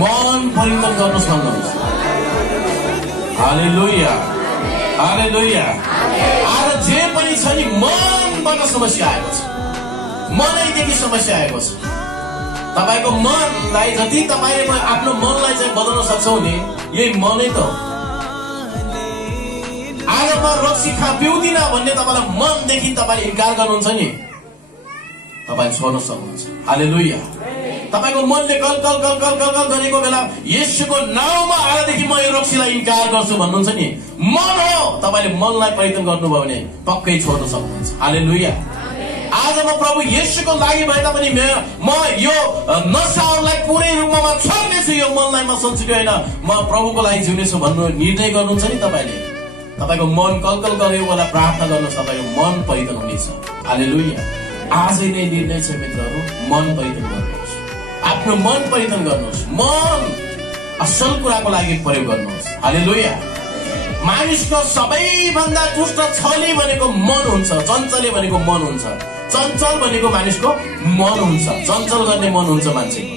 मन परिवर्तन गर्नुहोस् भन्नुहोस्। हालेलुया, हालेलुया। आज जे पनि छ नि मनबाट समस्या आएको छ, मनैदेखि समस्या आएको छ। तपाईको मनलाई जति तपाईले आफ्नो मनलाई चाहिँ बदल्न सक्छौ नि, यही मनै त हो। आज म रक्सी पिउँदिन भन्ने तपाईलाई मनदेखि तपाईले इन्कार गर्नुहुन्छ नि, तपाई छोड्न सक्नुहुन्छ। हालेलुया। तपाईको मनले कल कल कल कल कल कल गरेको बेला येशूको नाममा आजदेखि म यो रक्सीलाई इन्कार गर्छु भन्नुहुन्छ नि, मन हो। तपाईले मनलाई परिवर्तन गर्नुभयो भने पक्कै छोड्न सक्नुहुन्छ। हालेलुया। आज म प्रभु येशूको लागि भए तापनि म यो नशाहरूलाई पुरै रूपमा छोड्नेछु, यो मनलाई म सन्चुकै होइन, म प्रभुको लागि जिउनेछु भन्नु निर्णय गर्नुहुन्छ नि तपाईले। तपाईको मन कलकल गरेको बेला प्रार्थना गर्नुहोस्, तपाईको मन परिवर्तन हुनेछ। हालेलुया। आजै नै निर्णय छ मित्रहरू, मन परिवर्तन गर्नुहोस्, आफ्नो मन परिवर्तन गर्नुहोस्। मन असल कुराको लागि प्रयोग गर्नुहोस्। हालेलुया। मानिसको सबैभन्दा दुष्ट छली भनेको मन हुन्छ, चञ्चले भनेको मन हुन्छ। चञ्चल भनेको मानिसको मन हुन्छ, चञ्चल गर्ने मन हुन्छ मान्छेको।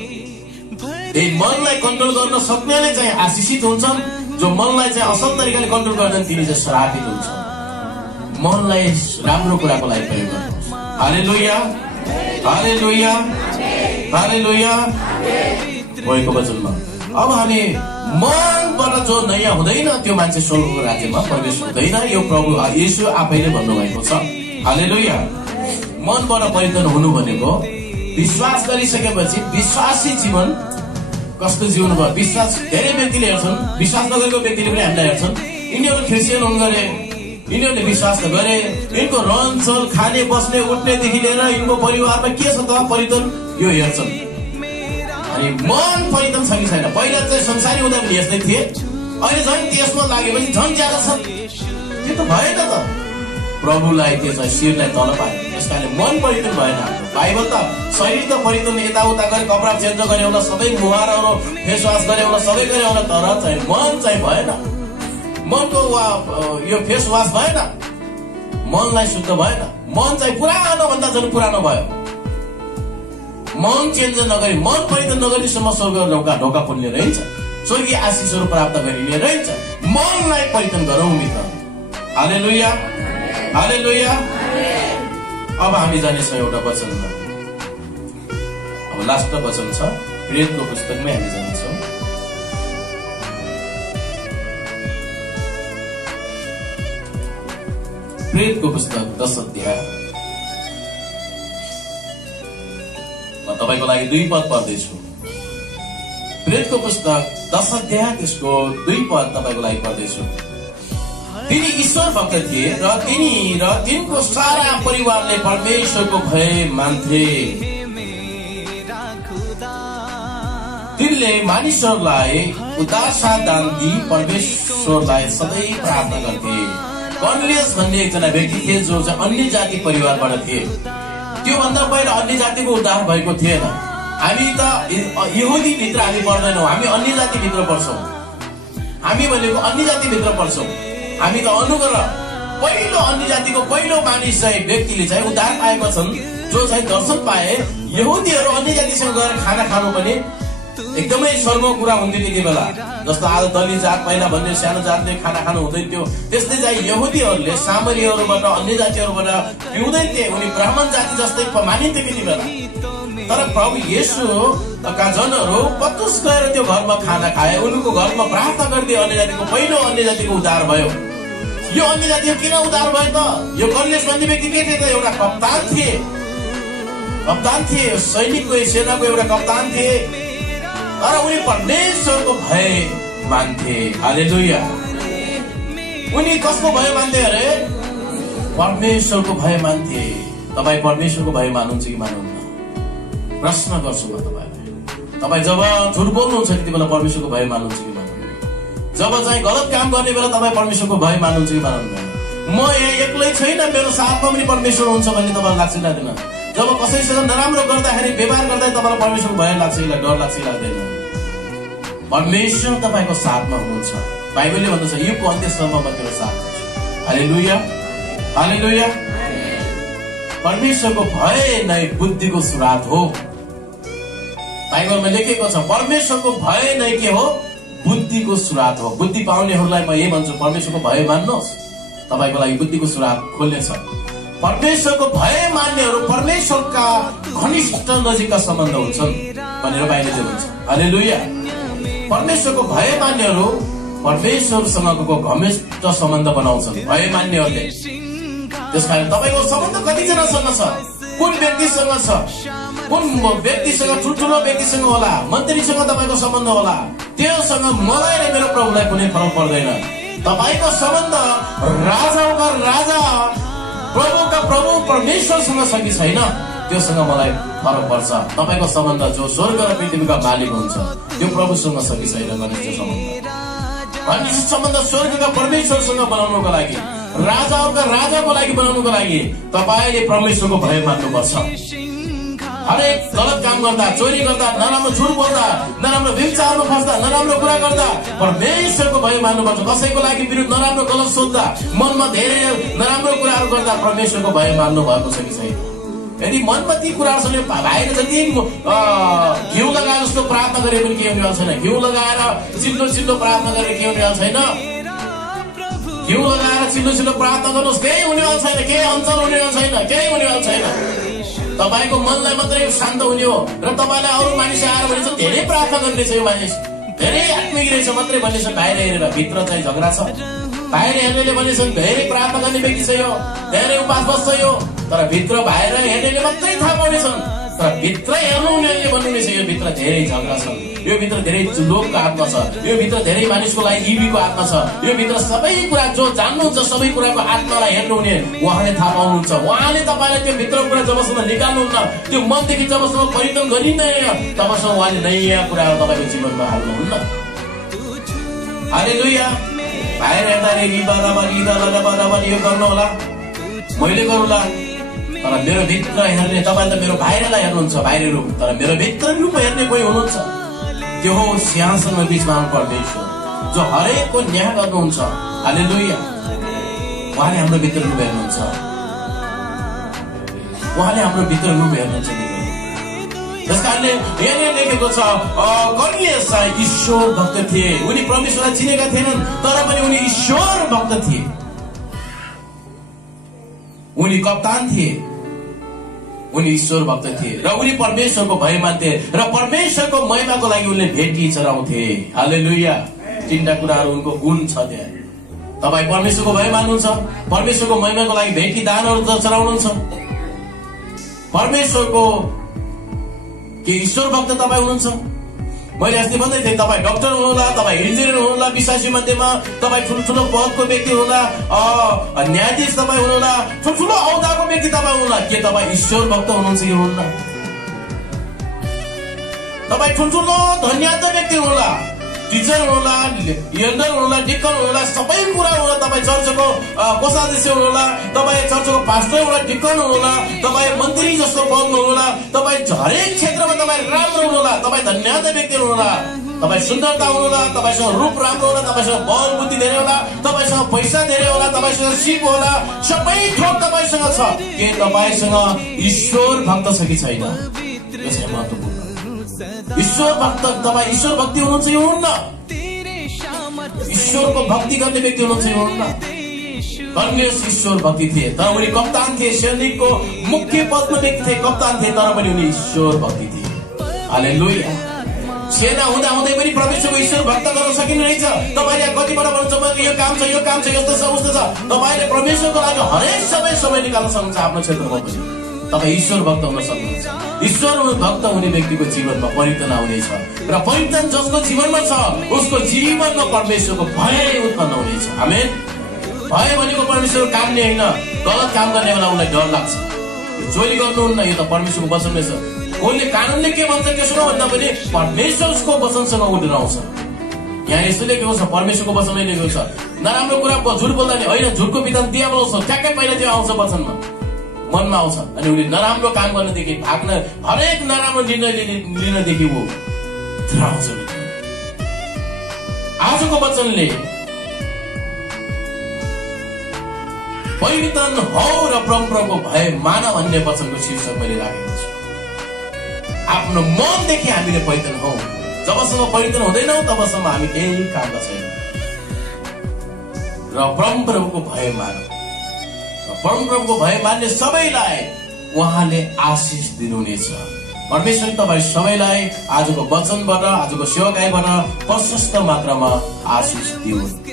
यही मनलाई कन्ट्रोल गर्न सक्नेले चाहिँ आशिषित हुन्छन्, जो मनलाई चाहिँ असल तरिकाले कन्ट्रोल गर्छन् तिनी चाहिँ श्रापित हुन्छ। मनलाई राम्रो कुराको लागि प्रयोग गर्नुहोस्। हालेलुया। हालेलुया, हालेलुया। गएको वचनमा अब हामी मनबाट जो नयाँ हुँदैन त्यो मान्छे स्वर्गको राज्यमा प्रवेश हुँदैन, यो प्रभु येशू आफैले भन्नुभएको छ। हालेलुया। मनबाट परिवर्तन हुनु भनेको विश्वास गरिसकेपछि विश्वासी जीवन कस्तो जिउनु भयो। विश्वास धेरै व्यक्तिले हेर्छन्, विश्वास नगरेको व्यक्तिले पनि हामीलाई हेर्छन्, यिनीहरू क्रिस्चियन हुन् गरे, यिनीहरूले विश्वास त गरे, यिनको रहनचल खाने बस्ने उठ्नेदेखि लिएर यिनको परिवारमा के छ त परिवर्तन यो हेर्छन्। अनि मन परिवर्तन छ कि छैन। पहिला चाहिँ संसारी हुँदा पनि यस्तै थिए, अहिले झन् त्यसमा लागेपछि झन् ज्यादा छ। त्यो त भएन त। प्रभुलाई त्यो चाहिँ शिरलाई तल पाए, त्यस कारणले मन परिवर्तन भएन। बाइबल त शरीर त परिवर्तन यताउता गरे, कपडा चेन्ज गरे होला, सबै मुहारहरू फेसवास गरे होला, सबै गरे होला, तर चाहिँ मन चाहिँ भएन। मनको यो फेस वास भएन, मनलाई शुद्ध भएन। मन चाहिँ पुरानो भन्दा झन् पुरानो भयो। मन चेन्ज नगरी, मन परिवर्तन नगरीसम्म स्वर्ग ढोका खोल्ने रहन्छ, स्वर्गीय आशिषहरू प्राप्त गरिने रहन्छ। मनलाई परिवर्तन गरौँ मित्र। हालेलुया, हालेलुया। अब हामी जानेछौँ एउटा वचनमा। अब लास्ट वचन छ, प्रेरितको पुस्तकमै हामी जानेछौँ। प्रेरितको पुस्तक 10 अध्याय, म तपाईको लागि 2 पद पढ्दैछु। प्रेरितको पुस्तक 10 अध्याय त्यसको 2 पद तपाईको लागि पढ्दैछु। तिनी ईश्वर भक्त थिए र तिनको सारा परिवारले परमेश्वरको भय मान्थे। तिनले मानिसहरूलाई उदार साथ दान दिई परमेश्वरलाई सधैँ प्रार्थना गर्थे। कर्नेलियस भन्ने एकजना व्यक्ति थिए जो चाहिँ अन्य जाति परिवारबाट थिए। त्योभन्दा पहिला अन्य जातिको उद्धार भएको थिएन। हामी त यहुदी भित्र हामी पर्दैनौँ, हामी अन्य जाति भित्र पर्छौँ। हामी भनेको अन्य जाति भित्र पर्छौँ। हामी त अनुग्रह पहिलो अन्य जातिको पहिलो मानिस चाहिँ व्यक्तिले चाहिँ उद्धार पाएको छन्, जो चाहिँ दर्शन पाए। यहुदीहरू अन्य जातिसँग गएर खाना खानु पनि एकदमै स्वर्गको कुरा हुन्थ्यो त्यति बेला। जस्तो आज दलित जात पहिला भन्ने सानो जातले खाना खानु हुँदैन थियो, त्यस्तै चाहिँ यहुदीहरूले सामरीहरूबाट अन्य जातिहरूबाट पिउँदै थिए। उनी ब्राह्मण जाति जस्तै मानिन्थे त्यति बेला। तर प्रभु येशूका जनहरू पत्रुस गएर त्यो घरमा खाना खाए, उनको घरमा प्रार्थना गर्दै अन्य जातिको पहिलो अन्य जातिको उद्धार भयो। यो अन्य जातिको किन उद्धार भयो त? यो कर्नेलियस भन्ने व्यक्ति के थिए त? एउटा कप्तान थिए, सैनिकको सेनाको एउटा कप्तान थिए। तर उनी परमेश्वरको भय मान्थे। हालेलुया। उनी कसको भय मान्थे अरे? परमेश्वरको भय मान्थे। तपाईँ परमेश्वरको भय मान्नुहुन्छ कि मान्नुहुन्न? प्रश्न गर्छु म तपाईँलाई। तपाईँ जब झुट बोल्नुहुन्छ त्यति बेला परमेश्वरको भय मान्नुहुन्छ कि मान्नुहुन्न? जब चाहिँ गलत काम गर्ने बेला तपाईँ परमेश्वरको भय मान्नुहुन्छ कि मान्नुहुन्न? म यहाँ एक्लै छैन, मेरो साथमा पनि परमेश्वर हुन्छ भन्ने तपाईँलाई लाग्छ लाग्दैन? जब कसैसँग नराम्रो गर्दाखेरि, व्यवहार गर्दा तपाईँलाई परमेश्वरको भय लाग्छ कि डर लाग्छ कि लाग्दैन? परमेश्वर तपाईँको साथमा हुनुहुन्छ। बाइबलले भन्दछ युगको अन्त्यसम्म म तेरो साथ हुन्छु। हालेलुया, हालेलुया। परमेश्वरको भय नै बुद्धिको सुरुवात हो। बाइबलमा लेखेको छ परमेश्वरको भय नै के हो? बुद्धिको सुरुवात हो। बुद्धि पाउनेहरूलाई म यही भन्छु, परमेश्वरको भय मान्नुहोस्, तपाईँको लागि बुद्धिको सुरुवात खोल्नेछ। परमेश्वरको भय मान्नेहरू परमेश्वरका घनिष्ठ नजिकका सम्बन्ध हुन्छन् भनेर बाइबलले भन्छ। हालेलुया। परमेश्वरको भय मान्नेहरू परमेश्वरसँगको घनिष्ठ सम्बन्ध बनाउँछन् भय मान्नेहरूले। त्यसकारण तपाईँको सम्बन्ध कतिजनासँग छ? कुन व्यक्तिसँग छ? कुन व्यक्तिसँग? ठुल्ठुलो व्यक्तिसँग होला, मन्त्रीसँग तपाईँको सम्बन्ध होला। त्योसँग मलाई र मेरो प्रभुलाई कुनै फरक पर्दैन। तपाईँको सम्बन्ध राजाका राजा, प्रभुका प्रभु परमेश्वरसँग छ कि छैन, त्योसँग मलाई फरक पर्छ। तपाईँको सम्बन्ध जो स्वर्ग र पृथ्वीका मालिक हुन्छ त्यो प्रभुसँग छ कि छैन घनिष्ठ सम्बन्ध। घनिष्ठ सम्बन्ध स्वर्गका परमेश्वरसँग बनाउनुको लागि, राजाका राजाको लागि बनाउनुको लागि तपाईँले परमेश्वरको भय मान्नुपर्छ। हरेक गलत काम गर्दा, चोरी गर्दा, नराम्रो झुट बोल्दा, नराम्रो व्यभिचारमा फस्दा, नराम्रो कुरा गर्दा परमेश्वरको भय मान्नुपर्छ। कसैको लागि विरुद्ध नराम्रो गलत सोच्दा, मनमा धेरै नराम्रो कुराहरू गर्दा परमेश्वरको भय मान्नु भएको छ कि छैन? यदि मनमा ती कुराहरूसँग बाहिर जति घिउ लगाए जस्तो प्रार्थना गरे पनि केही हुने छैन। घिउ लगाएर चिल्लो चिल्लो प्रार्थना गरेर केही हुने छैन। घिउ लगाएर चिल्लो चिल्लो प्रार्थना गर्नुहोस्, केही हुने छैन, केही अञ्चल हुने छैन, केही हुने छैन। तपाईको मनलाई मात्रै शान्त हुने हो र तपाईलाई अरू मानिस आएर भने चाहिँ धेरै प्रार्थना गर्ने छ, यो मानिस धेरै आत्मिक रहेछ मात्रै भनेछ। बाहिर हेरेर भित्र चाहिँ झगडा छ। बाहिर हेर्नेले भनेछन् धेरै प्रार्थना गर्ने व्यक्ति छ, यो धेरै उपास बस्छ यो, तर भित्र बाहिर हेर्नेले मात्रै थाहा पाउनेछन्। तर भित्र हेर्नु हुनेले भन्नुहुनेछ यो भित्र धेरै झगडा छ, यो भित्र धेरै लोकको आत्मा छ, यो भित्र धेरै मानिसको लागि इबीको आत्मा छ, यो भित्र सबै कुरा जो जान्नुहुन्छ सबै कुराको आत्मालाई हेर्नुहुने उहाँले थाहा पाउनुहुन्छ। उहाँले तपाईँलाई त्यो भित्र कुरा जबसम्म निकाल्नुहुन्न, त्यो मनदेखि जबसम्म परिवर्तन गरिँदैन तबसम्म उहाँले नयाँ कुराहरू तपाईँको जीवनमा हाल्नुहुन्न। हालेलुया। बाहिर हेर्दाखेरि यो गर्नु होला, मैले गरौँला, तर मेरो भित्र हेर्ने तपाईँ त मेरो बाहिरलाई हेर्नुहुन्छ, बाहिर रूप, तर मेरो भित्र रूप हेर्ने कोही हुनुहुन्छ, त्यो हो सिंहासनमा बीचमा परमेश्वर जो हरेकको न्याय गर्नुहुन्छ। हालेलुया। उहाँले हाम्रो भित्र रूप हेर्नुहुन्छ, उहाँले हाम्रो भित्र रूप हेर्नुहुन्छ। त्यस कारणले यहाँनिर लेखेको छ कर्नेलियस ईश्वर भक्त थिए। उनी परमेश्वरलाई चिनेका थिएनन् तर पनि उनी ईश्वर भक्त थिए। उनी कप्तान थिए, उनी ईश्वर भक्त थिए र उनी परमेश्वरको भय मान्थे र परमेश्वरको महिमाको लागि उनले भेटी चढाउँथे। हालेलुया। तीनटा कुराहरू उनको गुण छ त्यहाँ। तपाईँ परमेश्वरको भय मान्नुहुन्छ, परमेश्वरको महिमाको लागि भेटी दानहरू चढाउनुहुन्छ, परमेश्वरको के ईश्वर भक्त तपाईँ हुनुहुन्छ। मैले अस्ति भन्दै थिएँ, तपाईँ डक्टर हुनुहोला, तपाईँ इन्जिनियर हुनुहोला, विश्वासी मध्येमा तपाईँ ठुल्ठुलो पदको व्यक्ति हुनुहोला, न्यायाधीश तपाईँ हुनुहोला, ठुल्ठुलो औदाको व्यक्ति तपाईँ हुनुहोला, के तपाईँ ईश्वर भक्त हुनुहुन्छ कि हुनुहुन्न? तपाईँ ठुल्ठुलो धन्यवाद व्यक्ति हुनुहोला, टिचर हुनुहोला, एल्डर हुनुहोला, डिकन हुनुहोला, सबै कुरा हुनुहोला, तपाईँ चर्चको कोषाध्यक्ष हुनुहोला, तपाईँ चर्चको पास्टर हुनुहोला, डिकन हुनुहोला, तपाईँ मन्त्री जस्तो पदमा हुनुहोला, तपाईँ हरेक क्षेत्रमा तपाईँ राम्रो हुनुहोला, तपाईँ धन्यवाद व्यक्ति हुनुहोला, तपाईँ सुन्दरता हुनुहोला, तपाईँसँग रूप राम्रो होला, तपाईँसँग बल बुद्धि धेरै होला, तपाईँसँग पैसा धेरै होला, तपाईँसँग सिप होला, सबै थोक तपाईँसँग छ। के तपाईँसँग ईश्वर भक्त छ कि छैन? यो चाहिँ महत्त्वपूर्ण। ईश्वर भक्त, तपाईँ ईश्वर भक्ति हुनुहुन्छ कि हुनुहुन्न? ईश्वरको भक्ति गर्ने व्यक्ति हुनुहुन्छ कि हुनुहुन्न? कर्नेलियस ईश्वर भक्ति थिए, तर उनी कप्तान थिए, सैनिकको मुख्य पदमा व्यक्ति थिए, कप्तान थिए, तर पनि उनी ईश्वर भक्ति थिए। हालेलुया। सेना हुँदा हुँदै पनि परमेश्वरको ईश्वर भक्त गर्न सकिने रहेछ। तपाईँले कतिपल्ट भन्नुहुन्छ यो काम छ, यो काम छ, यस्तो छ, उस्तो छ। तपाईँले परमेश्वरको लागि हरेक समय निकाल्न सक्नुहुन्छ आफ्नो क्षेत्रमा पनि। तपाईँ ईश्वर भक्त हुन सक्नुहुन्छ। ईश्वर भक्त हुने व्यक्तिको जीवनमा परिवर्तन आउनेछ र परिवर्तन जसको जीवनमा छ उसको जीवनमा परमेश्वरको भय उत्पन्न हुनेछ। आमेन। भय भनेको परमेश्वरको काम नै होइन, गलत काम गर्ने बेला उनलाई डर लाग्छ। चोरी गर्नुहुन्न, यो त परमेश्वरको वचन नै छ। कोहीले कानुनले के भन्छ त्यसो भन्दा पनि परमेश्वरको वचनसँग उठेर आउँछ। यहाँ यसो लेखेको छ, परमेश्वरको वचनले लेखेको छ, नराम्रो कुरा झुट बोल्दा नि होइन, झुटको विधान दियाबल छ, ठ्याक्कै पहिला त्यो आउँछ वचनमा, मनमा आउँछ। अनि उनी नराम्रो काम गर्नदेखि भाग्न, हरेक नराम्रो निर्णय लिनदेखि ऊ आउँछ। आजको वचनले परिवर्तन हो र परम्पराको भय मान भन्ने वचनको शीर्षक मैले राखेको छु। आफ्नो मनदेखि हामीले परिवर्तन हौ। जबसम्म परिवर्तन हुँदैनौ तबसम्म हामी केही काम छैन। र परम्पराको भय मानौ। परम्पराको भय मान्ने सबैलाई उहाँले आशिष दिनुहुनेछ। परमेश्वर तपाईँ सबैलाई आजको वचनबाट, आजको सेवाकाईबाट प्रशस्त मात्रामा आशिष दिउन्।